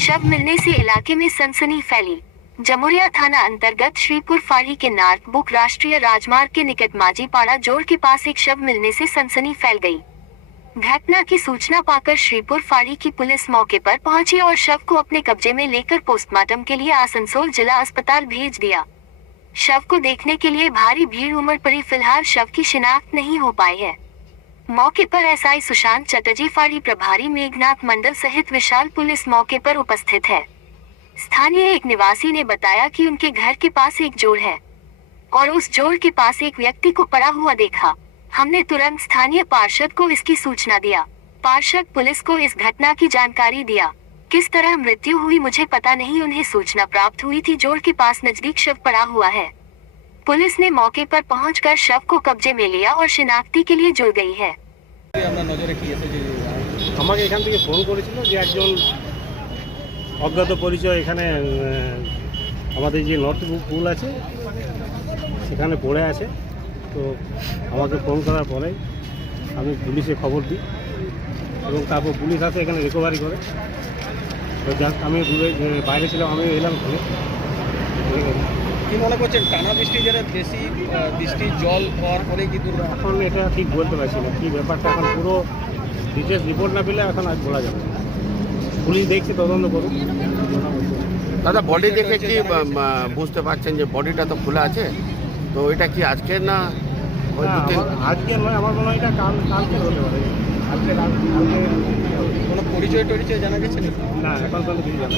शव मिलने से इलाके में सनसनी फैली। जमुरिया थाना अंतर्गत श्रीपुर फाड़ी के नॉर्थ बुक राष्ट्रीय राजमार्ग के निकट माझीपाड़ा जोड़ के पास एक शव मिलने से सनसनी फैल गई। घटना की सूचना पाकर श्रीपुर फाड़ी की पुलिस मौके पर पहुंची और शव को अपने कब्जे में लेकर पोस्टमार्टम के लिए आसनसोल जिला अस्पताल भेज दिया। शव को देखने के लिए भारी भीड़ उमड़ पड़ी। फिलहाल शव की शिनाख्त नहीं हो पाई है। मौके पर एसआई सुशांत चटर्जी, फाड़ी प्रभारी मेघनाथ मंडल सहित विशाल पुलिस मौके पर उपस्थित है। स्थानीय एक निवासी ने बताया कि उनके घर के पास एक जोड़ है और उस जोड़ के पास एक व्यक्ति को पड़ा हुआ देखा। हमने तुरंत स्थानीय पार्षद को इसकी सूचना दिया। पार्षद पुलिस को इस घटना की जानकारी दिया। किस तरह मृत्यु हुई मुझे पता नहीं। उन्हें सूचना प्राप्त हुई थी जोड़ के पास नजदीक शव पड़ा हुआ है। पुलिस ने मौके पर पहुंचकर शव को कब्जे में लिया और शिनाख्ती के लिए जुड़ गई है। আমাকে এখান থেকে ফোন করেছিল যে একজন অজ্ঞাত পরিচয় এখানে আমাদের যে নর্থ পুল আছে সেখানে পড়ে আছে। তো আমাকে ফোন করার পরে আমি পুলিশে খবর দিই এবং তারপর পুলিশ আসে এখানে রিকভারি করে। তো জাস্ট আমি বাইরে ছিলাম, আমি এলাম ঘুরে। কি মনে করছেন টানা বৃষ্টি যেটা বেশি বৃষ্টি জল হওয়ার পরে কি এখন এটা ঠিক বলতে পারছি না কী ব্যাপারটা। এখন পুরো ডিটেলস রিপোর্ট না পেলে এখন আজ বলা যাবে না। পুলিশ দেখছে, তদন্ত করুক। দাদা বডি দেখে কি বুঝতে পারছেন যে বডিটা তো খোলা আছে? তো এটা কি আজকে না আজকে নয়, আমার মনে হয় এটা কালকে হতে পারে। আজকে কোনো পরিচয় টরিচয় জানা গেছে না, এখন পর্যন্ত কিছু জানা